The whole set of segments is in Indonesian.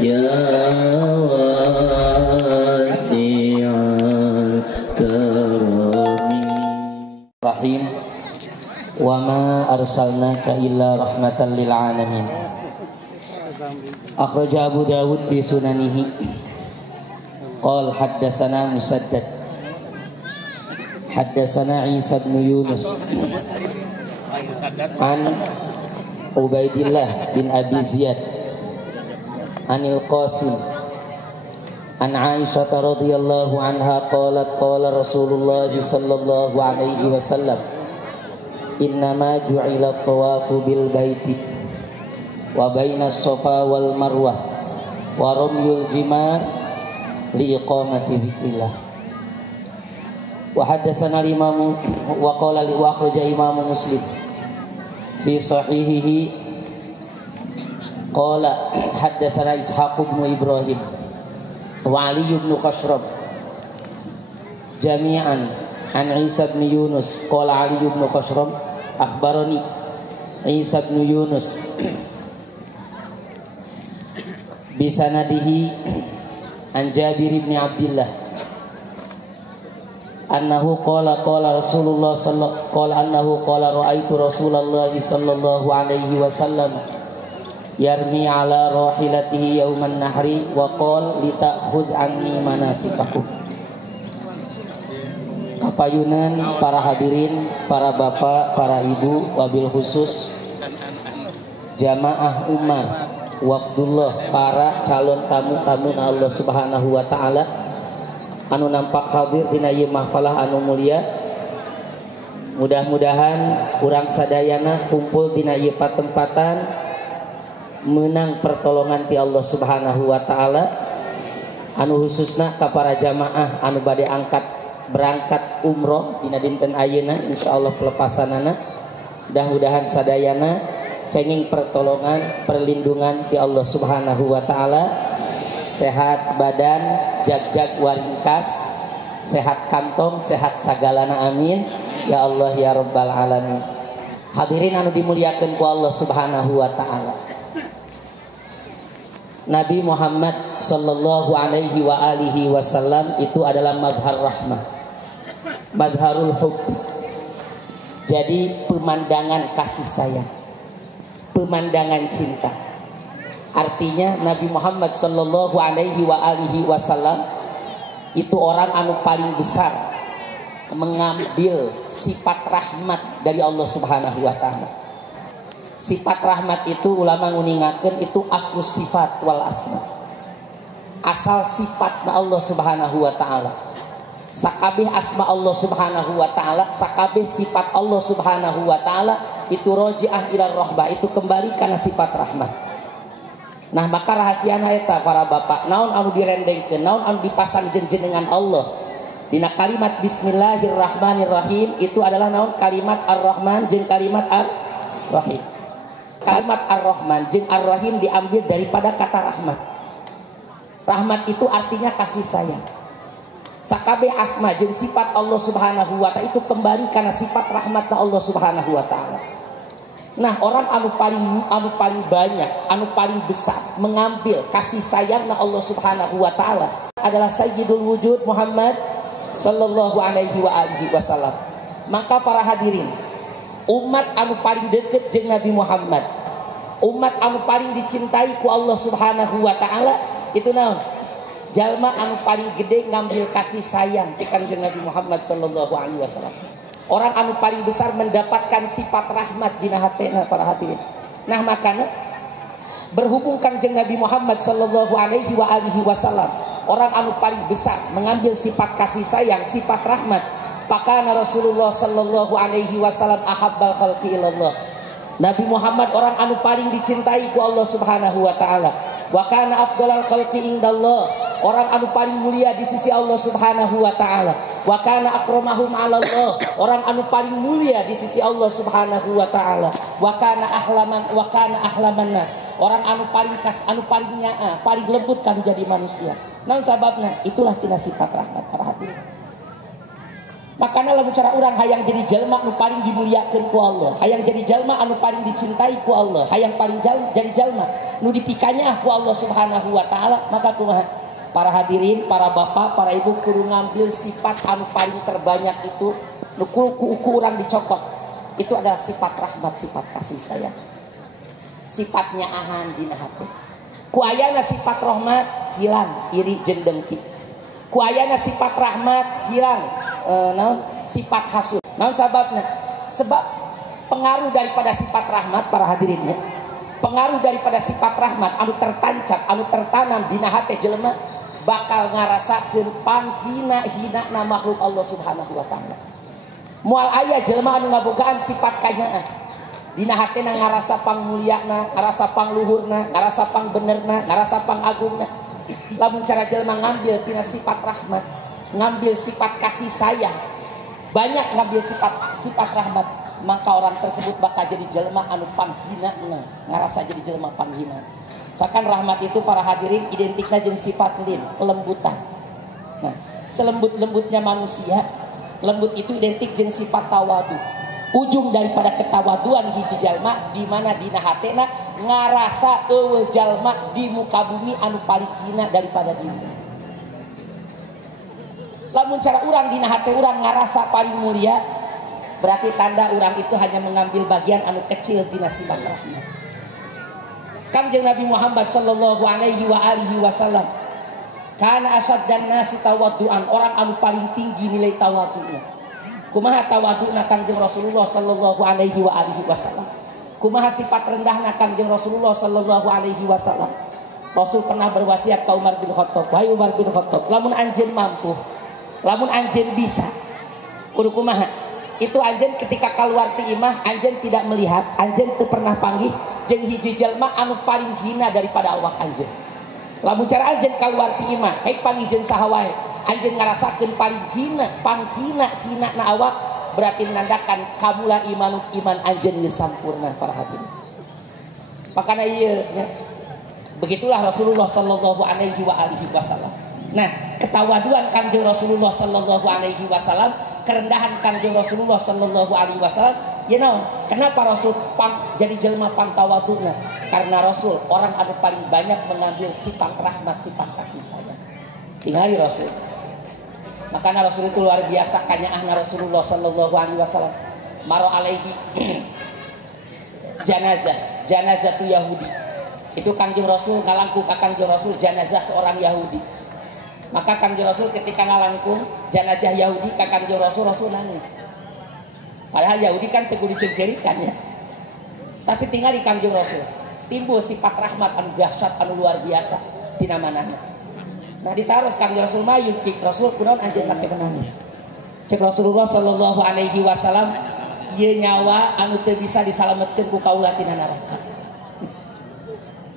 يا واسع الكرم Rahim wa ma arsalnaka illa rahmatan lil alamin. Akhraja Abu Dawud fi sunanihi qala haddatsana Musaddad haddatsana Isa bin Yunus an Ubaidillah bin Abi Ziyad anil Qasim an Aisyah radhiyallahu anha qalat qala Rasulullah sallallahu alaihi wasallam innama ju'ila tawafu bil baiti wa baina as-safa wal marwah wa ramyul jimar li iqamati dzikrillah. Wa haddatsana al-imam wa qala li wa akhraja Imam Muslim fi sahihihi qala haddatsana Ishaq bin Ibrahim wa Ali bin Khashrab jami'an an Isa bin Yunus qala Ali bin Khashrab akhbarani Isa bin Yunus bisanadihi an Jabir bin Abdullah annahu qala Rasulullah ra'aitu Rasulullah sallallahu alaihi wasallam yarmi ala rahilatihi yauman nahri wa qala lita'khud anni manasikakum. Kapayunan para hadirin, para bapak, para ibu, wabil khusus jamaah Umar wafdullah, para calon tamu-tamu Allah Subhanahu wa taala anu nampak hadir dina ieu mahfalah anu mulia. Mudah-mudahan urang sadayana kumpul dina ieu patempatan menang pertolongan ti Allah Subhanahu wa taala, anu khususna ka para jamaah anu bade berangkat umroh dina dinten ayeuna insyaallah pelepasanana. Mudah-mudahan sadayana kenging pertolongan perlindungan ti Allah Subhanahu wa taala, sehat badan, jag-jag waringkas, sehat kantong, sehat sagalana, amin ya Allah ya rabbal alamin. Hadirin anu dimuliakeun ku Allah Subhanahu wa taala, Nabi Muhammad sallallahu alaihi wa alihi wasallam itu adalah madhar rahmah, madharul hub. Jadi pemandangan kasih sayang, pemandangan cinta. Artinya Nabi Muhammad sallallahu alaihi wa alihi wasallam itu orang anu paling besar mengambil sifat rahmat dari Allah Subhanahu wa taala. Sifat rahmat itu ulama nguningakeun itu aslu sifat wal asma. Asal sifatna Allah Subhanahu wa taala. Sakabeh asma Allah Subhanahu wa taala, sakabeh sifat Allah Subhanahu wa taala itu raji'ah ila rahbah, itu kembali karena sifat rahmat. Nah, maka rahasiana eta para bapak, naon anu direndengkeun, naon anu dipasang jenjen dengan Allah. Dina kalimat bismillahirrahmanirrahim itu adalah naon kalimat ar-Rahman jeung kalimat ar-Rahim. Kalimat ar-Rahman jeung ar-Rahim diambil daripada kata rahmat. Rahmat itu artinya kasih sayang. Sakabeh asma jeung sifat Allah Subhanahu wa taala itu kembali karena sifat rahmatna Allah Subhanahu wa taala. Nah, orang anu paling banyak, anu paling besar mengambil kasih sayangna Allah Subhanahu wa taala adalah Sayyidul Wujud Muhammad sallallahu alaihi wa alihi wasallam. Maka para hadirin, umat anu paling dekat jeung Nabi Muhammad, umat anu paling dicintai ku Allah Subhanahu wa taala itu naon? Jalma anu paling gede ngambil kasih sayang ti Kanjeng Nabi Muhammad sallallahu alaihi wasallam. Orang anu paling besar mendapatkan sifat rahmat dina hatena para hadirin. Nah, makanya berhubung Kanjeng Nabi Muhammad sallallahu alaihi wa alihi wasallam orang anu paling besar mengambil sifat kasih sayang, sifat rahmat, pakana Rasulullah sallallahu alaihi wasallam ahabbal khalqi ilallah. Nabi Muhammad orang anu paling dicintai ku Allah Subhanahu wa taala. Wa kana afdalal khalqi indallah, orang anu paling mulia di sisi Allah Subhanahu wa taala. Wa kana akramahum 'ala Allah, orang anu paling mulia di sisi Allah Subhanahu wa taala. Wa kana ahlaman nas, orang anu paling nyaa, paling lembut kan jadi manusia. Nah, sababna itulah tina sifat rahmat para hadirin. Makanya lamun cara orang hayang jadi jalma anu paling dimuliakeun ku Allah, hayang jadi jalma anu paling dicintai ku Allah, hayang paling jadi jalma nu dipikanya ku Allah Subhanahu wa taala, maka kumaha? Para hadirin, para bapak, para ibu kudu ngambil sifat anu paling terbanyak itu nu ku urang dicokot. Itu adalah sifat rahmat, sifat kasih sayang. Sifatnya ahan dina hati. Ku ayana sifat rahmat hilang iri jeung dengki. Ku ayana sifat rahmat hilang sifat hasud. Naon sababna? Sebab pengaruh daripada sifat rahmat para hadirinnya, pengaruh daripada sifat rahmat anu tertancap, anu tertanam dina hati jelema bakal ngarasakeun panghina-hinana makhluk Allah Subhanahu wa taala. Moal aya jelema anu ngabogaan sifat kanyaah dina hatena ngarasa pangmulyana, ngarasa pangluhurna, ngarasa pangbenerna, ngarasa pangagungna. Lamun cara jelema ngambil tina sifat rahmat, ngambil sifat kasih sayang, banyak ngambil sifat rahmat, maka orang tersebut bakal jadi jelema anu panghina, ngarasa jadi jelema panghina. Misalkan rahmat itu para hadirin identiknya jeung sifat lin, kelembutan. Nah, selembut-lembutnya manusia, lembut itu identik jeung sifat tawadu. Ujung daripada ketawaduan hiji jalma di mana dina hatena ngarasa eueuh jalma di muka bumi anu paling hina daripada diri. Lamun cara urang dina hati urang ngarasa paling mulia, berarti tanda urang itu hanya mengambil bagian anu kecil dina sifat rahmat. Kangjeng Nabi Muhammad sallallahu alaihi wa alihi wasallam kana asaddan nasi tawadduan, orang anu paling tinggi nilai tawadhunya. Kumaha tawadhu'na Kangjeng Rasulullah sallallahu alaihi wa alihi wasallam? Kumaha sifat rendahna Kangjeng Rasulullah sallallahu alaihi wasallam? Rasul pernah berwasiat ke Umar bin Khattab, "Wahai Umar bin Khattab, lamun anjeun mampu, lamun anjeun bisa, kudu kumaha? Itu anjeun ketika keluar ti imah, anjeun tidak melihat, anjeun teu pernah panggih jeung hiji jalma anu paling hina daripada awak anjeun. Lamun cara anjeun keluar ti imah, haik panggih jeung saha wae, anjeun ngarasakeun paling hina, panghina-hina na awak, berarti menandakan kamulah iman anjeun geus sampurna para hadirin. Makana ieu nya begitulah Rasulullah sallallahu alaihi wa alihi wasallam. Nah, ketawaduan Kangjeng Rasulullah sallallahu alaihi wasallam, kerendahan Kangjeng Rasulullah sallallahu alaihi wasallam, kenapa Rasul jadi jelma pang tawaduna? Karena Rasul orang anu paling banyak mengambil sifat rahmat, sifat kasih sayang. Tingali Rasul. Makanya Rasul itu luar biasa kanyaahna Rasulullah sallallahu alaihi wasallam. Maro alaihi janazah tu Yahudi. Itu Kangjeng Rasul ngalangkung ka Kangjeng Rasul janazah seorang Yahudi. Maka Kangjeng Rasul ketika ngalangkung jenazah Yahudi ka Kangjeng Rasul, Rasul nangis. Padahal Yahudi kan teguh dicencerikan ya. Tapi tinggal di Kangjeng Rasul timbul sifat rahmat anu dahsyat anu luar biasa tina manehna. Nah ditaros Kangjeng Rasul mayu cik Rasul kunaon anjeun make menangis. Cek Rasulullah sallallahu alaihi wasallam, ieu nyawa anu teu bisa disalametkeun ku kaula tina neraka.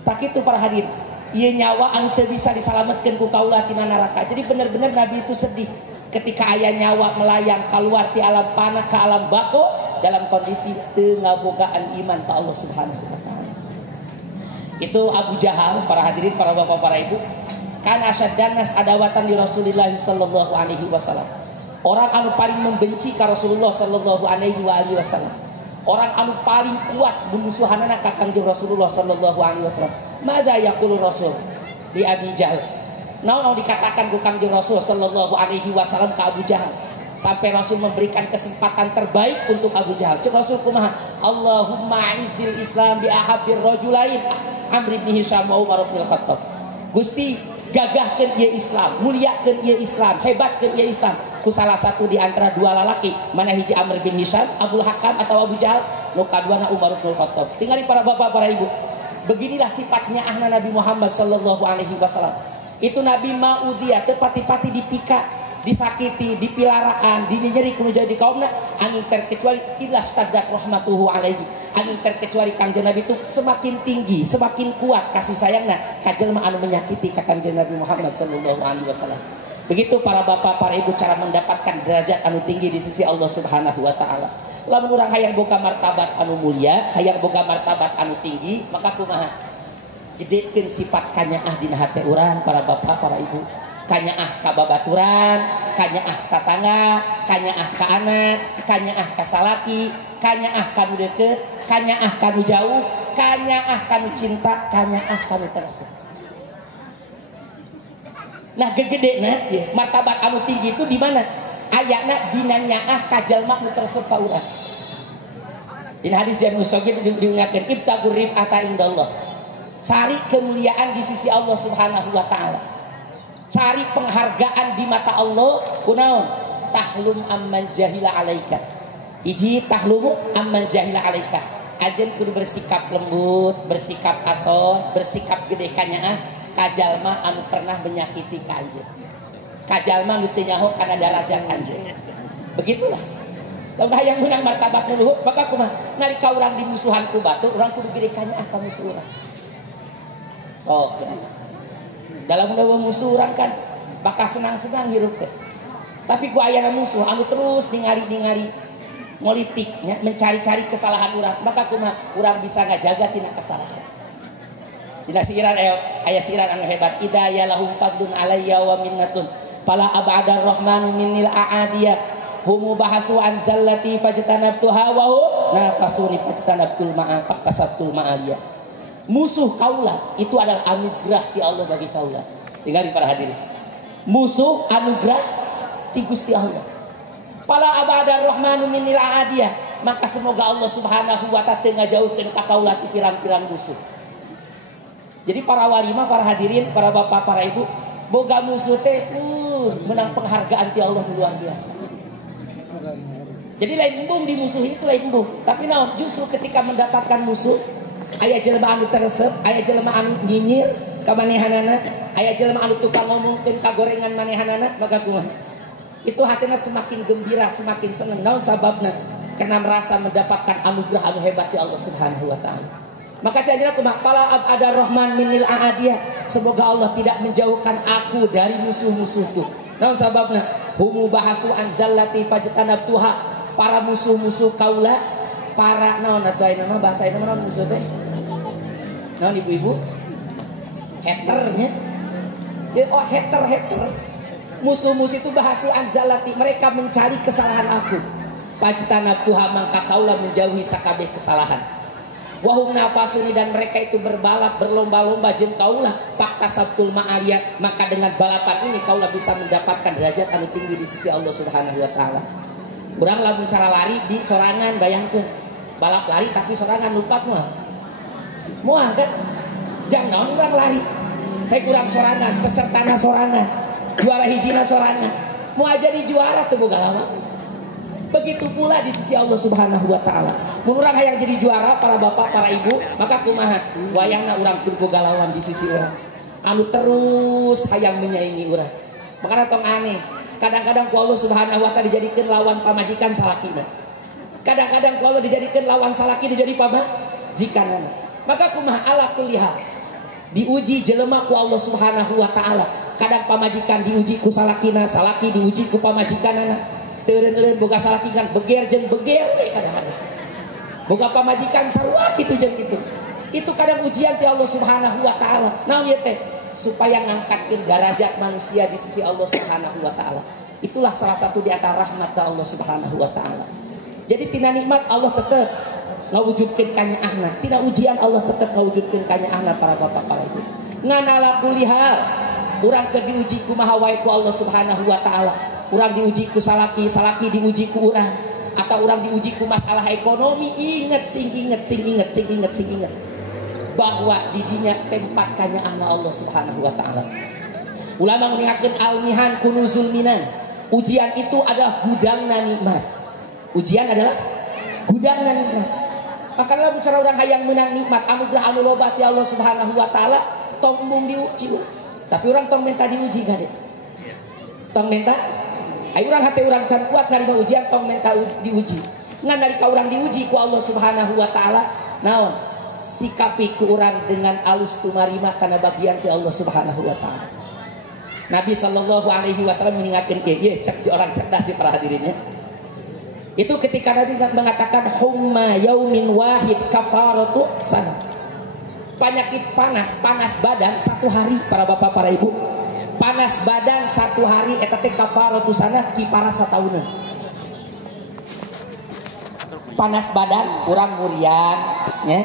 Tak kitu para hadirin, ieu nyawa anu teu bisa disalametkeun ku kaula tina neraka. Jadi benar-benar Nabi itu sedih ketika aya nyawa melayang keluar ti alam panah ke alam bako dalam kondisi teu ngabogaan iman ka Allah Subhanahu wa taala. Itu Abu Jahal, para hadirin, para bapak, para ibu, kana asyaddan nas adawatan di Rasulillah sallallahu alaihi wasallam. Orang anu paling membenci ka Rasulullah sallallahu alaihi wasallam. Orang anu paling kuat musuhanana ka Kangjeng Rasulullah sallallahu alaihi wasallam. Mada yaqulu Rasul di Abi Jahal? Naon dikatakan ku Kangjeng Rasul sallallahu alaihi wasallam ka Abu Jahal? Sampai Rasul memberikan kesempatan terbaik untuk Abu Jahal. Cek Rasul kumaha? Allahumma izzil Islam bi ahabbir rajulain Amr bin Hisham wa Umar bin Khattab. Gusti gagahkeun ieu Islam, muliakeun ieu Islam, hebatkeun ieu Islam ku salah satu di antara dua lalaki, mana hiji Amr bin Hisham, Abdul Hakam atau Abu Jahal, nu kaduana Umar bin Khattab. Tingali para bapak, para ibu. Beginilah sifatnya ahna Nabi Muhammad sallallahu alaihi wasallam. Itu Nabi ma'udiyah teu pati-pati dipika, disakiti, dipilaraan, dinyeri kudu jadi kaumna angin terkecuali ilah stadat rahmatuhu alaihi. Angin terkecuali Kangjeng Nabi itu semakin tinggi, semakin kuat kasih sayangna ka jelema anu menyakiti ka Kangjeng Nabi Muhammad sallallahu alaihi wasallam. Begitu para bapak, para ibu cara mendapatkan derajat anu tinggi di sisi Allah Subhanahu wa taala. Lamun urang hayang boga martabat anu mulia, hayang boga martabat anu tinggi, maka kumaha? Gedekeun sifat kanyaah dina hate urang para bapak, para ibu. kanyaah ka babaturan, kanyaah ka tangga, kanyaah ka anak, kanyaah ka salaki, kanyaah kanu deukeut, kanyaah kanu jauh, kanyaah kanu cinta, kanyaah kanu tersebut. Nah gegedena ya, martabat anu tinggi itu di mana? Ayana dina nyaah ka jalma nu tersebut ka urang. Dina hadis Jami Usogir diingatkan ibtagur rif'ata indallah. Cari kemuliaan di sisi Allah Subhanahu wa taala. Cari penghargaan di mata Allah, kunaon? Tahlum amman jahila alaika. Iji tahlum amman jahila alaika. Ajen kudu bersikap lembut, bersikap ason, bersikap gede kanyaah kajalma anu pernah menyakiti ka anjeun. Kajalma nu teu nyaho kana darajat anjeun. Begitulah. Lamun hayang menang martabat nu luhur, maka kumaha? Nalika urang dimusuhan ku batu, urang kudu gede kanyaah ka musuh urang. Sok ya. Dalam musuh urang kan bakal senang-senang hirup teh. Tapi ku ayana musuh anu terus ningali-ningali ngolitiknya, mencari-cari kesalahan urang, maka kumaha? Urang bisa ngajaga tina kesalahan. Dina siran aya siran anu hebat, idaya lahum fadlun alayya wa minnatun fala ab'adar rahmanu minnil a'adiyah humu bahasu an zallati fajtanabtuha wa hu nafasuni fajtanabtul ma'a faqtasabtul ma'aliyah. Musuh kaula itu adalah anugerah di Allah bagi kaula. Dengar para hadirin, musuh anugerah ti Gusti Allah. Fala ab'adar rahmanu minnil a'adiyah, maka semoga Allah Subhanahu wa ta'ala ngajauhkeun ka kaula ti pirang-pirang musuh. Jadi para walimah, para hadirin, para bapak, para ibu, boga musuh teh menang penghargaan ti Allah luar biasa. Jadi lain embung dimusuhi itu lain embung. Tapi naon justru ketika mendapatkan musuh, aya jelema anu teresep, aya jelema anu nyinyir ka manehanana, aya jelema anu tukang ngomongkeun kagorengan manehanana, maka kumaha? Itu hatinya semakin gembira, semakin senang. Naon sababna? Karena merasa mendapatkan anugerah anu hebat di Allah Subhanahu wa taala. Maka cajana kumaha? Pala ada rahman minil a'adiyah. Semoga Allah tidak menjauhkan aku dari musuh-musuhku. Naon sababna? Humu bahasu an zallati fajtanabtuha. Para musuh-musuh kaula, para naon atuh nama bahasa nama naon musuh teh? Naon ibu-ibu? Haternya. Ya oh hater. Musuh-musuh itu bahasu an zallati, mereka mencari kesalahan aku. Fajtanabtuha, maka kaula menjauhi sakabeh kesalahan. Wahum nafasuni, dan mereka itu berbalap berlomba-lomba jeung kaulah fakta sabtul ma'aliyah, maka dengan balapan ini kaulah bisa mendapatkan derajat anu tinggi di sisi Allah Subhanahu wa taala. Urang lamun cara lari di sorangan, bayangkeun balap lari tapi sorangan lupa moal kan jang naon urang lari teh urang sorangan, pesertana sorangan, juara hijina sorangan, mau aja di juara teu boga lawan. Begitu pula di sisi Allah Subhanahu wa taala. Mun urang hayang jadi juara, para bapak, para ibu, maka kumaha? Wayangna urang kudu boga lawan di sisi urang. Anu terus hayang menyaingi urang. Makana tong aneh. Kadang-kadang ku Allah Subhanahu wa taala dijadikeun lawan pamajikan salakina. Kadang-kadang ku Allah dijadikeun lawan salaki dijadi pamajikanana. Maka kumaha? Ala kulli hal. Diuji jelema ku Allah Subhanahu wa taala. Kadang pamajikan diuji ku salakina, salaki diuji ku pamajikanana. Teureun-eureun boga salakingan beger jeung beger we kadang-kadang. Boga pamajikan sarua kitu jeung kitu. Itu kadang ujian ti Allah Subhanahu wa taala. Naon ieu teh? Supaya ngangkatkeun derajat manusia di sisi Allah Subhanahu wa taala. Itulah salah satu di antara rahmat Allah Subhanahu wa taala. Jadi tina nikmat Allah tetep ngawujudkeun kanyaahna. Tina ujian Allah tetep ngawujudkeun kanyaahna para bapak para ibu. Ngan ala kulli hal urang keur diuji kumaha wae ku Allah Subhanahu wa taala. Urang diuji ku salaki, salaki diuji ku urang, atau urang diuji ku masalah ekonomi, ingat bahwa didinya tempat kanyaahna Allah Subhanahu wa taala. Ulama mengingatkan almihan kunuzul minan. Ujian itu adalah gudangna nikmat. Ujian adalah gudangna nikmat. Maka dalam cara orang hayang menang nikmat anugerah anu loba ti Allah Subhanahu wa taala tong mung diuji. Tapi orang tong minta diuji gade. Tong minta ayo urang hate urang can kuat narima ujian tong minta diuji. Ngan nalika urang diuji ku Allah Subhanahu wa taala, naon? Sikapi ku urang dengan alus tumarima kana bagian ti Allah Subhanahu wa taala. Nabi sallallahu alaihi wasallam mengingatkan ieu cek orang cerdas si para hadirinnya. Itu ketika Nabi mengatakan humma yaumin wahid kafaratu sana. Penyakit panas badan satu hari para bapak para ibu. panas badan satu hari eta teh kafaratu sana kiparat satahunan. Panas badan urang murian nya,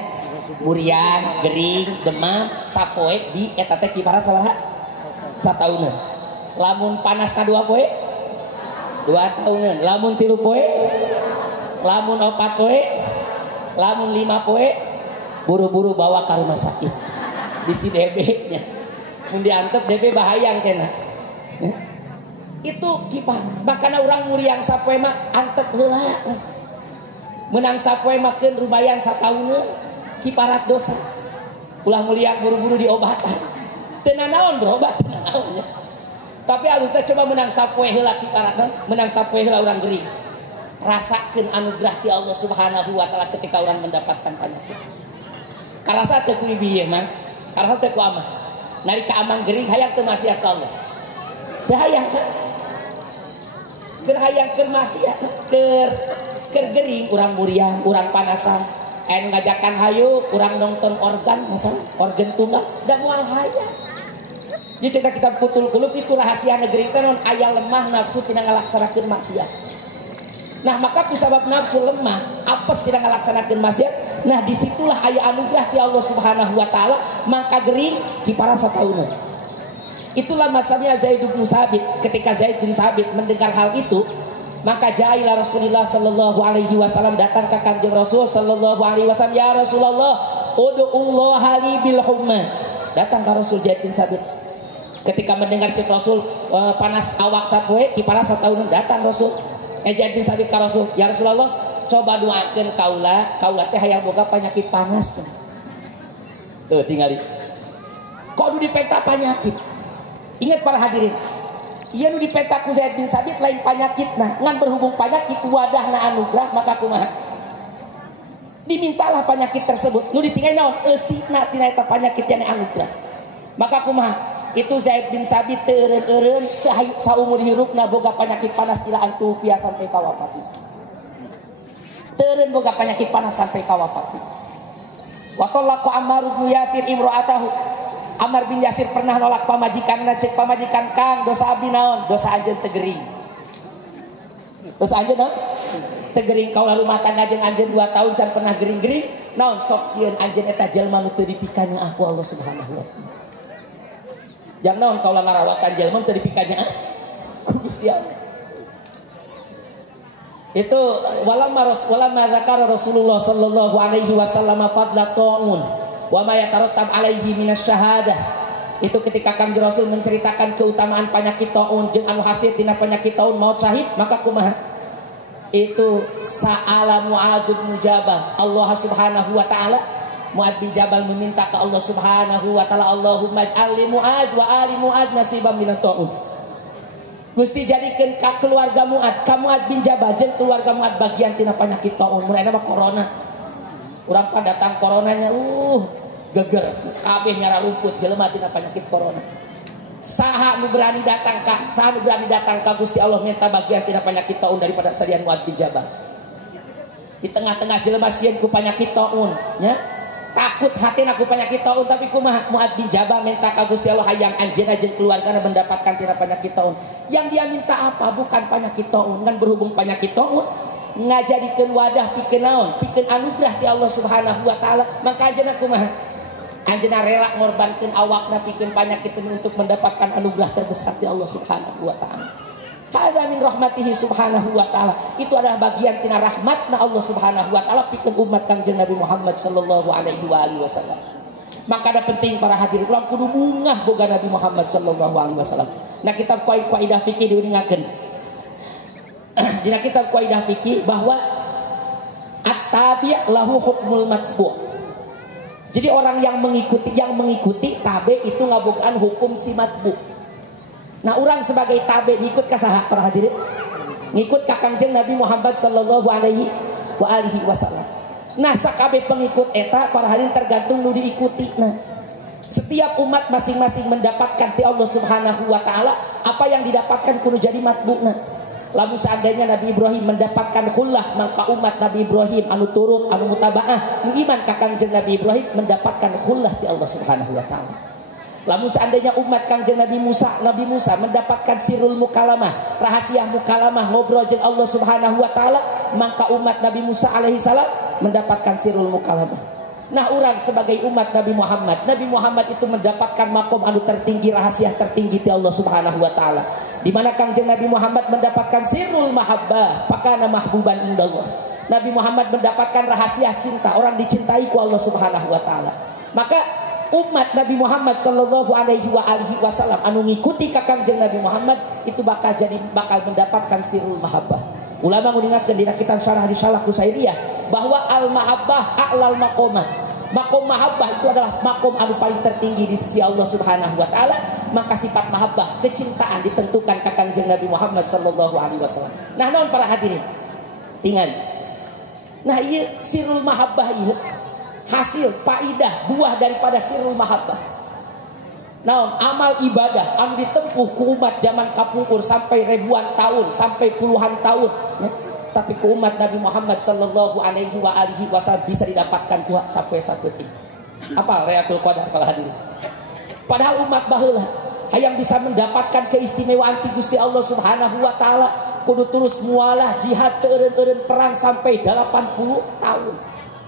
murian gering demam sapoe di eta teh kiparat sabaraha satahunan. Lamun panasna 2 poe 2 tahunan, lamun 3 poe, lamun 4 poe, lamun 5 poe buru-buru bawa ke rumah sakit bisi DB nya mun diantep DB bahayang kena itu kipas. Makanya orang muriang sapoe mah antep heula menang sapoe mah keun rumayan satahuneun kiparat dosa ulah muliang buru-buru diobatan teu nanaon berobat teu nanaonnya. Tapi halusnya coba menang sapoe heula kiparatna, menang sapoe heula urang gering. Rasakeun anugerah ti Allah Subhanahu wa taala ketika orang mendapatkan penyakit. Karasa teu ku ieu mah, karasa teu ku amah. Nalika amang gering hayang teu maksiat ka Allah. Teu hayang ka. Keur hayang keur maksiat, keur gering urang muriang, urang panasan. Aya ngajakan hayu urang nonton organ, masalah organ tunggal, da moal hayang. Jadi cerita kitab Kutul Qulub itu rahasia negeri non aya lemah nafsu tidak ngalaksanakeun maksiat. Nah maka kusabab nafsu lemah apes tidak ngalaksanakeun maksiat. Nah disitulah aya anugerah ti Allah Subhanahu wa taala maka gering kiparat satahunan. Itulah masanya Zaid bin Sabit. Ketika Zaid bin Sabit mendengar hal itu, maka jailah Rasulullah sallallahu alaihi wasallam datang ke Kanjeng Rasul sallallahu alaihi wasallam, ya Rasulullah, ud'ullaha li bil humma. Datang ke Rasul Zaid bin Sabit. Ketika mendengar cek Rasul panas awak sapoe kiparat satahunan, datang Rasul Zaid bin Sabit ka Rasul, ya Rasulullah, coba doakeun kaula teh hayang boga penyakit panas. Tuh tingali. Kok nu dipeta penyakit? Ingat para hadirin. Ieu nu dipeta ku Zaid bin Sabit lain penyakitna, ngan berhubung penyakit wadahna anugerah maka kumaha? Dimintalah penyakit tersebut. Nu ditinggal naon? Eusina tina eta penyakit yang anugerah. Maka kumaha? Itu Zaid bin Sabit teureun-eureun saumur hirupna boga penyakit panas ila antufia sampai ka wafat. Teureun boga penyakit panas sampai ka wafat. Wa talaqa Ammar bin Yasir imra'atahu. Ammar bin Yasir pernah nolak pamajikanna, cek pamajikan Kang dosa abdi naon? Dosa anjeun teu gering. Dosa anjeun naon? Teu gering kaula rumah tangga jeung anjeun 2 tahun can pernah gering-gering. Naon sok sieun anjeun eta jelema nu teu dipikanya aku Allah Subhanahu wa taala. Jangan naon kaulah ngarawatan jelema teu dipikanya ku Gusti Allah. Itu walamma zakara Rasulullah sallallahu alaihi wasallam fadla ta'un wa ma yatarattab alaihi minasyahadah. Itu ketika Kanjeng Rasul menceritakan keutamaan penyakit ta'un jeung anu hasil tina penyakit ta'un maut syahid, maka kumaha? Itu sa'ala Mu'adz bin Jabal Allah Subhanahu wa taala. Mu'adz bin Jabal meminta ke Allah Subhanahu wa taala, Allahumma ij'al li Mu'adz wa ali Mu'adz nasiban minat ta'un. Gusti jadikeun ka keluarga Mu'adz, ka Mu'adz bin Jabal jeung keluarga Mu'adz bagian tina penyakit ta'un. Mun aya mah corona. Urang padatang coronanya geger kabeh nyara rumput jelema tina penyakit corona. Saha nu berani datang ka Gusti Allah minta bagian tina penyakit ta'un daripada salian Mu'adz bin Jabal. Di tengah-tengah jelema sieun ku penyakit ta'un nya. Takut hati aku penyakit ta'un, tapi kumaha Mu'adz bin Jabal minta ka Gusti Allah hayang anjeunna jeung keluargana mendapatkan tina penyakit ta'un. Yang dia minta apa? Bukan penyakit ta'un, kan berhubung penyakit ta'un ngajadikeun wadah pikeun naon? Pikeun anugerah ti Allah Subhanahu wa taala. Maka anjeunna kumaha? Anjeunna rela ngorbankeun awakna pikeun penyakit ini untuk mendapatkan anugerah terbesar ti Allah Subhanahu wa taala. Hadza min rahmatihi subhanahu wa ta'ala. Itu adalah bagian tina rahmatna Allah Subhanahu wa taala pikeun umat Kangjeng Nabi Muhammad sallallahu alaihi wasallam. Maka ada penting para hadirin ulang kudu bungah boga Nabi Muhammad sallallahu alaihi wasallam. Nah kitab kaidah fikih diuningakeun. Dina kitab kaidah fikih bahwa at-tabi' lahu hukmul matsbu'. Jadi orang yang mengikuti tabe itu ngabogaan hukum si matbu'. Nah orang sebagai tabe ngikut ka saha para hadirin? Ngikut ka Kangjeng Nabi Muhammad sallallahu alaihi wasallam. Nah sakabeh pengikut eta para hadirin tergantung nu diikuti. Nah setiap umat masing-masing mendapatkan ti Allah Subhanahu wa taala apa yang didapatkan kudu jadi matbu'na. Lamun seandainya Nabi Ibrahim mendapatkan khullah, maka umat Nabi Ibrahim anu turut anu mutabaah nu iman ka Kangjeng Nabi Ibrahim mendapatkan khullah ti Allah Subhanahu wa taala. Lamun seandainya umat Kangjeng Nabi Musa mendapatkan sirrul mukalamah, rahasia mukalamah ngobrol jeung Allah Subhanahu wa taala, maka umat Nabi Musa alaihi salam mendapatkan sirrul mukalamah. Nah, orang sebagai umat Nabi Muhammad itu mendapatkan makom anu tertinggi, rahasia tertinggi ti Allah Subhanahu wa taala. Di mana Kangjeng Nabi Muhammad mendapatkan sirrul mahabbah, pakana mahbuban indallah. Nabi Muhammad mendapatkan rahasia cinta, orang dicintai ku Allah Subhanahu wa taala. Maka umat Nabi Muhammad sallallahu alaihi wasallam anu ngikuti ka Kangjeng Nabi Muhammad itu bakal mendapatkan sirrul mahabbah. Ulama mengingatkan di kitab Syarah Risalah Qusairiyah bahwa al mahabbah a'lal maqamah. Makom mahabbah itu adalah makom anu paling tertinggi di sisi Allah Subhanahu wa taala. Maka sifat mahabbah, kecintaan ditentukan ka Kangjeng Nabi Muhammad sallallahu alaihi wasallam. Nah, naon para hadirin? Tinggal. Nah, ieu sirrul mahabbah ieu hasil faidah buah daripada sirrul mahabbah. Naon amal ibadah anu ditempuh ku umat zaman kapungkur sampai ribuan tahun, sampai puluhan tahun ya. Tapi ku umat Nabi Muhammad sallallahu alaihi wasallam bisa didapatkan ku sampai saeutik. Apa Lailatul Qadar para hadirin? Padahal umat baheula hayang bisa mendapatkan keistimewaan ti Gusti Allah Subhanahu wa taala kudu terus mualah jihad teureun-eureun perang sampai 80 tahun.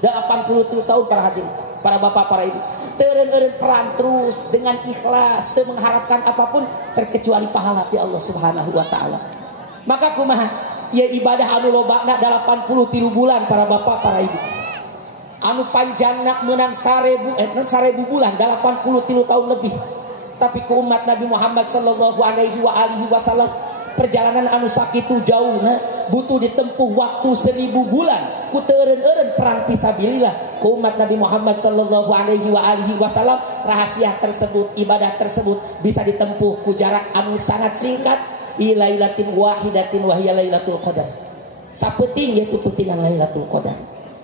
80 tahun para hadirin, para bapak, para ibu, teureun-eureun perang terus dengan ikhlas, teu mengharapkan apapun terkecuali pahala ti Allah Subhanahu wa taala. Maka kumaha? Ieu ibadah anu lobana 83 bulan para bapak, para ibu. Anu panjangna meunang 1000 bulan, 83 tahun lebih. Tapi ku umat Nabi Muhammad sallallahu alaihi wasallam perjalanan anu sakitu jauhna butuh ditempuh waktu 1000 bulan ku teureun-eureun perang fisabilillah. Ku umat Nabi Muhammad sallallahu alaihi wasallam rahasia tersebut, ibadah tersebut bisa ditempuh ku jarak anu sangat singkat, ilailatin wahidatin wa hiya lailatul qadar. Sapeuting yaitu peutingan lailatul qadar.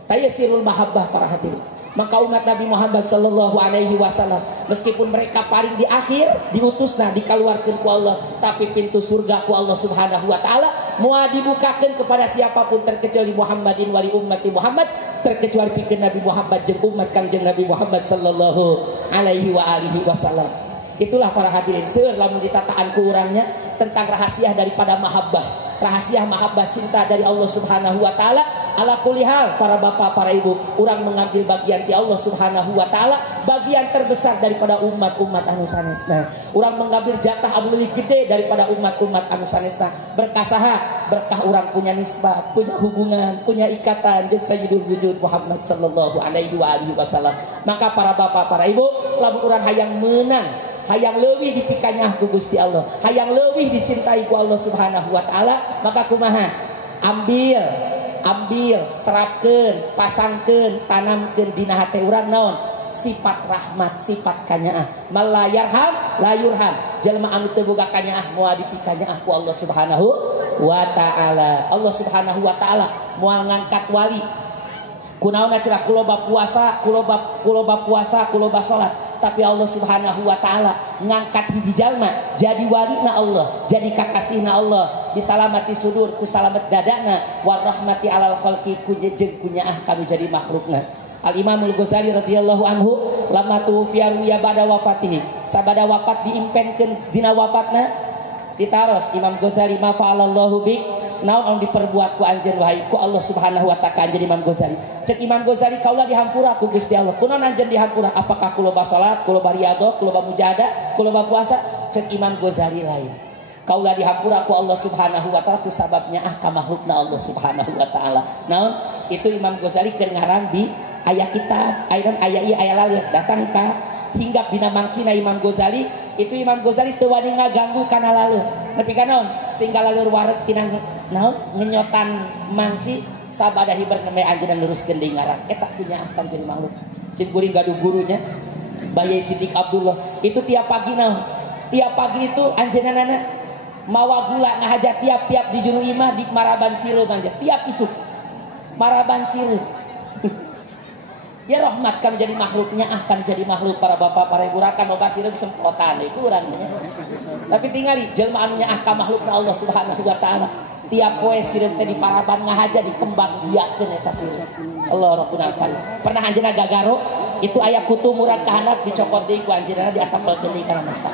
Taya sirrul mahabbah para hadirin. Maka umat Nabi Muhammad sallallahu alaihi wasallam meskipun mereka paling di akhir diutusna dikaluarkeun ku Allah, tapi pintu surga ku Allah Subhanahu wa taala moal dibukakeun kepada siapapun terkecuali Muhammadin wali ummati Muhammad, terkecuali pikeun Nabi Muhammad jeung umat Kangjeng Nabi Muhammad sallallahu alaihi wasallam. Itulah para hadirin seueur lamun ditataan ku urangnya tentang rahasia daripada mahabbah, rahasia mahabbah cinta dari Allah Subhanahu wa taala. Ala kulli hal para bapak, para ibu, orang mengambil bagian di Allah Subhanahu wa taala, bagian terbesar daripada umat-umat anu sanesna. Orang mengambil jatah anu leuwih gede daripada umat-umat anu sanesna. Berkah saha? Berkah orang punya nisbah, punya hubungan, punya ikatan jeung Sayyidul Wujud Muhammad sallallahu alaihi wasallam. Maka para bapak, para ibu, lamun urang hayang meunang, hayang leuwih dipikanyah ku Gusti Allah, hayang leuwih dicintai ku Allah Subhanahu wa taala, maka kumaha? Ambil, terapkeun, pasangkeun, tanamkeun dina hate urang naon? Sifat rahmat, sifat kanyaah. Malayarham, layurham. Jelema anu teu boga kanyaah moal dipikanyaah ku Allah Subhanahu wa taala. Allah Subhanahu wa taala moal ngangkat wali. Kunaon cenah kuloba puasa, kuloba salat. Tapi Allah Subhanahu wa taala ngangkat hiji jalma jadi walina Allah, jadi kakasihna Allah, disalamati sudur ku salamet dadana, wa rahmati alal khalqi ku jeung kunyaah kami jadi makhlukna. Al Imamul Ghazali radhiyallahu anhu lamma tuwfiya ya ba'da wafatihi, sabada wafat diimpenkeun dina wafatna ditaros Imam Ghazali ma fa'alallahu bik, naon diperbuat ku anjeun wahai ku Allah Subhanahu wa taala anjeun Imam Ghazali. Cek Imam Ghazali kaula dihampura ku Gusti Allah. Kunaon anjeun dihampura? Apakah kuloba salat, kuloba riyadhah, kuloba mujahadah, kuloba puasa? Cek Imam Ghazali lain. Kaula dihampura ku Allah Subhanahu wa taala ku sababnya ka makhlukna Allah Subhanahu wa taala. Naon? Itu Imam Ghazali keur ngaran di aya kitab, aya ieu aya laleur datang ka hinggap dina mangsina Imam Ghazali. Itu Imam Ghazali teu wani ngaganggu kana laleur. Nepi ka naon? Sehingga laleur wareg tina naon ngenyotan mangsi sabada hiber nembe anjeunna luruskeun deui ngaran eta punya akan jadi makhluk. Sin kuring gaduh gurunya Bayi Sidik Abdullah itu tiap pagi naon? Tiap pagi itu anjeunna mawa gula ngahajat tiap-tiap di juru imah di maraban sireum manja tiap isuk maraban sireum. Ya rahmat kami jadi makhluknya akan jadi makhluk para bapak, para ibu rakan loba sireum sempotan itu urangnya. Tapi tingali jelema anu nyaah ka makhlukna Allah Subhanahu wa taala. Tiap poe sireum teh di paraban ngahaja dikembang biakeun eta sireum. Allah Rabbuna Karim. Pernah anjeunna gagaro itu aya kutu murad kahanap dicokot deui ku anjeunna diatapelkeun deui kana masta.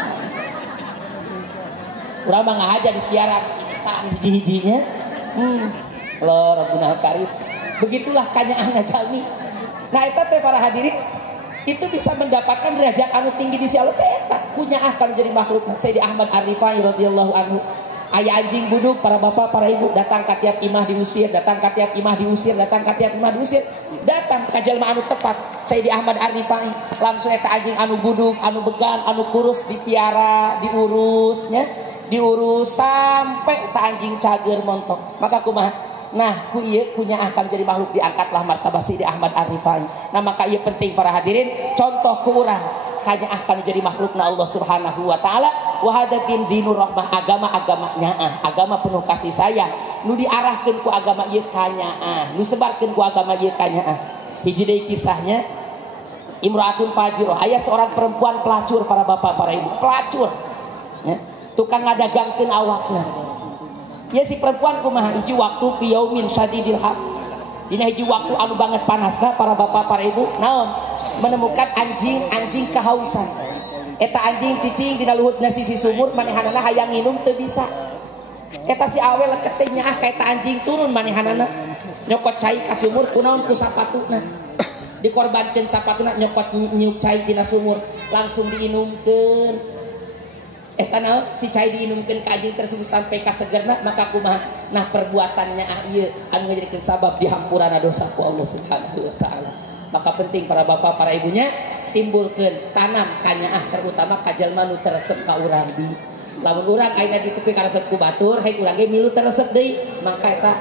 Urang mah ngahaja disiaran saan hiji-hijinya. Allah Rabbuna Karim. Begitulah kanyaahna jalmi. Nah eta teh para hadirin itu bisa mendapatkan derajat anu tinggi di sisi Allah teh eta kunyaah kan jadi makhlukna. Sayyidi Ahmad Ar-Rifai radhiyallahu anhu. Aya anjing buduk, para bapak, para ibu datang ka tiap imah diusir, datang ka tiap imah diusir, datang ka tiap imah diusir, datang ka jalma anu tepat. Sayyidi Ahmad Ar-Rifai langsung eta anjing anu buduk, anu began, anu kurus dipiara, diurusnya, diurus sampai ta anjing cager montok. Maka kumaha? Nah, ku ieu kunya akan jadi makhluk diangkatlah martabat Sayyidi Ahmad Ar-Rifai. Nah, maka ieu penting para hadirin, contoh ku urang hanya akan menjadi makhlukna Allah Subhanahu wa taala. Wa hadatin dinur rahmah, agama nyaah, agama penuh kasih sayang. Nu diarahkeun ku agama ieu kanyaah, nu sebarkeun ku agama ieu kanyaah. Hiji deui kisahnya Imraatun fajirah, aya seorang perempuan pelacur para bapak, para ibu, pelacur. Ya, tukang ngadagangkeun awakna. Ya si perempuan kumaha hiji waktu fi yaumin syadidil har. Dina hiji waktu anu banget panasna para bapak, para ibu, naon? Menemukan anjing kehausan. Eta anjing cicing dina luhutna sisi sumur manehanana hayang nginum teu bisa. Eta si awe leket teh nyaah ka eta anjing turun manehanana nyokot cai ka sumur kunaon ku sapatuna. Dikorbankeun sapatuna nyokot nyiuk cai dina sumur langsung diinumkeun. Eta naon si cai diinumkeun ka anjing tersebut sampai ka segerna maka kumaha? Nah perbuatannya ieu anu ngajadikeun sabab dihampurana dosa ku Allah Subhanahu wa taala. Maka penting para bapak, para ibunya timbulkeun tanam kanyaah terutama ka jalma nu teresep ka urang di. Lamun urang ayeuna di tepi karesep ku batur, hayu urang ge milu teresep deui, maka eta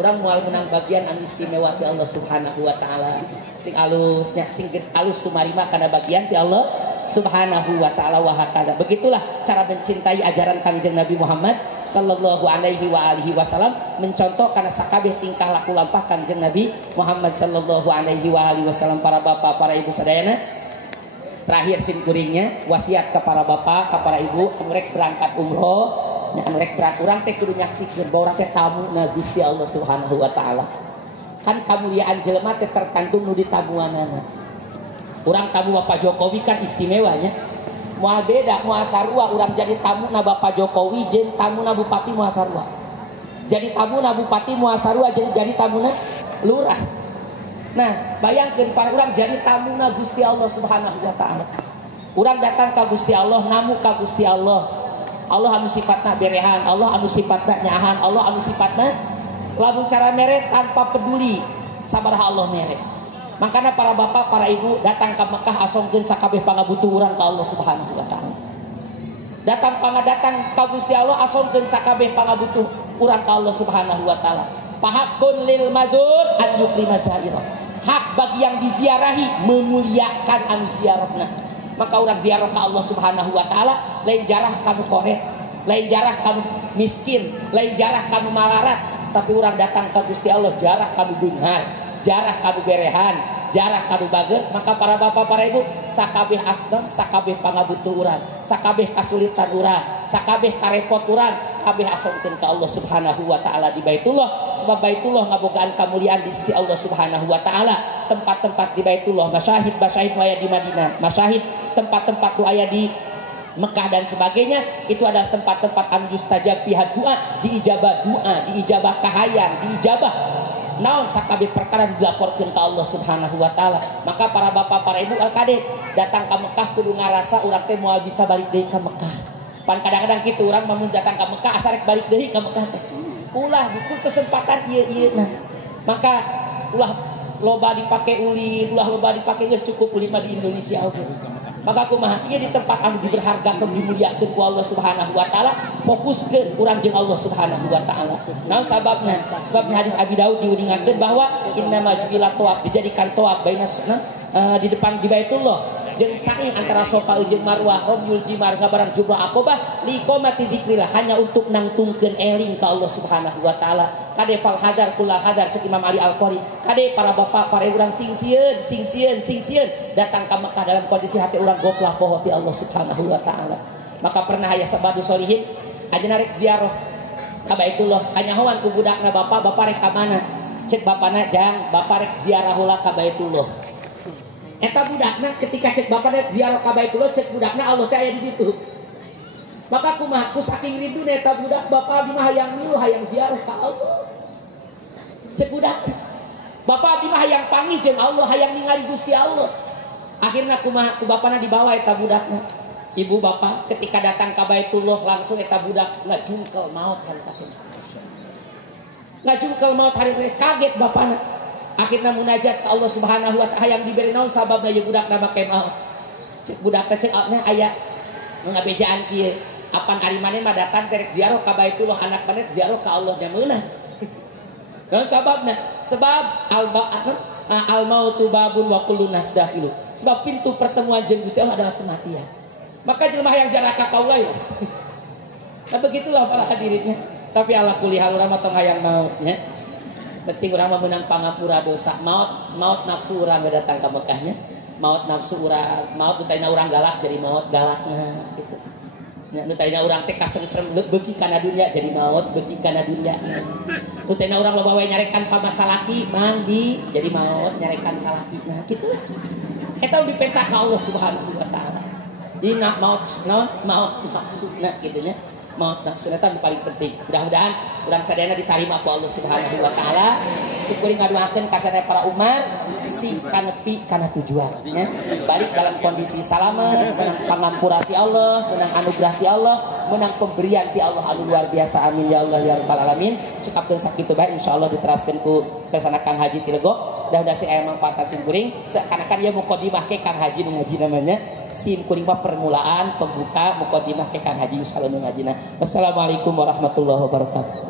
urang moal menang bagian anu istimewa ti Allah Subhanahu wa taala. Sing alus nya sing alus tumarima kana bagian ti Allah Subhanahu wa taala wa hakada. Begitulah cara mencintai ajaran Kanjeng Nabi Muhammad sallallahu alaihi wa alihi wasallam, mencontoh karena sakabeh tingkah laku lampah Kanjeng Nabi Muhammad sallallahu alaihi wa alihi wasallam. Para bapak, para ibu sadayana, terakhir sim kuringnya wasiat ke para bapak, ke para ibu anu rek berangkat umroh, anu rek berangkat urang teh kudu nyaksikeun bahwa urang teh tamu na Gusti Allah Subhanahu wa taala. Kan kamuliaan jelema teh tergantung nu ditamuanana. Urang tamu Bapak Jokowi kan istimewanya. Moal beda, moal sarua urang jadi tamu na Bapak Jokowi jeung tamu na Bupati moal sarua. Jadi tamu na Bupati moal sarua jadi tamu na lurah. Nah, bayangkeun para urang jadi tamu na Gusti Allah Subhanahu wa taala. Urang datang ka Gusti Allah, namu ka Gusti Allah. Allah anu sifatna berehan, Allah anu sifatna nyaahan, Allah anu sifatna lamun cara mere tanpa peduli sabaraha Allah mere. Makanya para bapak, para ibu datang ke Mekah asongkeun sakabeh pangabutuh urang ka Allah Subhanahu wa taala. Datang ke Gusti Allah asongkeun sakabeh pangabutuh urang ka Allah Subhanahu wa taala. Fahakun lil mazur an yuklima zairah. Hak bagi yang diziarahi memuliakan anu ziarahna. Maka urang ziarah ka Allah Subhanahu wa taala lain jarah kamu korek, lain jarah kamu miskin, lain jarah kamu malarat, tapi urang datang ke Gusti Allah jarah kamu beunghar, jarah kamu berehan, jarah kamu bager. Maka para bapak, para ibu, sakabeh asna, sakabeh pangabutuh urang, sakabeh kasulitan urang, sakabeh karepot urang, kabeh asongkeun ka Allah Subhanahu wa taala di Baitullah. Sebab Baitullah ngabogaan kemuliaan di sisi Allah Subhanahu wa taala. Tempat-tempat di Baitullah, masyahid aya di Madinah, masyahid tempat-tempat tu aya di Mekah dan sebagainya, itu adalah tempat-tempat anu mustajab fiha doa, diijabah doa, diijabah kahayang, diijabah naon sakabeh perkara dilaporkeun ka Allah Subhanahu wa taala. Maka para bapak, para ibu alkade datang ke Mekah kudu ngarasa urang teh moal bisa balik deui ka Mekah. Pan kadang-kadang kitu urang mun datang ka Mekah asa rek balik deui ka Mekah teh. Ulah buku kesempatan ieu nah. Maka ulah loba dipake ulin, ulah loba dipake geus cukup ulin mah di Indonesia oge. Maka kumaha ieu di tempat anu diberhargakeun dimuliakeun ku Allah Subhanahu wa taala, fokuskeun urang jeung Allah Subhanahu wa taala. Naon sababna? Sebab hadis Abi Daud diuningakeun bahwa innama ju'ilat tawaf, dijadikan tawaf bainasna di depan di Baitullah jeung sa'i antara Safa jeung Marwah, Ramyul Jimar ngabarang jumlah Aqabah liqomati dzikrillah, hanya untuk nangtungkeun eling ka Allah Subhanahu wa taala. Kade fal hadar kula hadar cek Imam Ali Al-Qari. Kade para bapak, para urang sing sieun datang ka Mekah dalam kondisi hati urang goplah poho ti Allah Subhanahu wa taala. Maka pernah aya sabadu solihin ajeuna rek ziarah ka Baitullah, kanyahoan ku budakna bapak rek ka mana? Cek bapana jang bapak rek ziarah heula ka Baitullah. Eta budakna ketika cek bapana ziarah ka Baitullah, cek budakna Allah teh aya di ditu. Maka kumaha ku saking rindu eta budak bapa abdi mah hayang milu hayang ziarah ka Allah. Cek budak bapa abdi mah hayang panggih jeung Allah, hayang ningali Gusti Allah. Akhirna kumaha ku bapana dibawa eta budakna. Ibu bapak ketika datang ka Baitullah langsung eta budak ngajungkel maot hari teh. Ngajungkel maot hari teh kaget bapana. Akhirnya munajat ke Allah Subhanahu wa taala yang diberi naon sababna ye budakna make maot. Cek budak teh cek awna aya ngabejaan kieu. Apan ari maneh mah datang derek ziarah ka Baitullah, anak maneh ziarah ka Allah nya meunang. Naon sababna? Sebab al mautu babun wa kullu nas dakhilu. Sebab pintu pertemuan jeung Gusti Allah adalah kematian. Maka jelema yang jarak ka kaula ya. Nah begitulah para hadirinnya. Tapi Allah kulihal urang mah tong hayang mautnya. Penting urang mah meunang pangapura dosa. Maut nafsu urang datang ka Mekahnya. Maut nafsu urang, maut tutaina urang galak jadi maut galakna gitu. Nya tutaina urang teh kasengsrem beuki kana dunya jadi maut beuki kana dunya. Tutaina urang loba wae nyarekan pamasalaki mandi jadi maut nyarekan salakina kitu. Eta dipenta ka Allah Subhanahu wa taala. Jadi maut nafsuna gitu nya. Maut nafsu eta paling penting. Mudah-mudahan urang sadayana diterima ku Allah Subhanahu wa taala. Sikuring ngaduakeun ka sadaya para umat si kanepi kana tujuan nya. Balik dalam kondisi salamet, menang pangampura ti Allah, menang anugerah ti Allah, menang pemberian ti Allah anu luar biasa. Amin ya Allah ya rabbal alamin. Cukapkeun sakitu bae insyaallah diteraskeun ku pesana Kang Haji Tilegok. Dah si aya manfaat sim kuring seakan-akan ya mukadimah ke Kang Haji nu ngaji namanya. Sim kuring mah permulaan, pembuka, mukadimah ke Kang Haji insyaallah nu ngajina. Wassalamualaikum warahmatullahi wabarakatuh.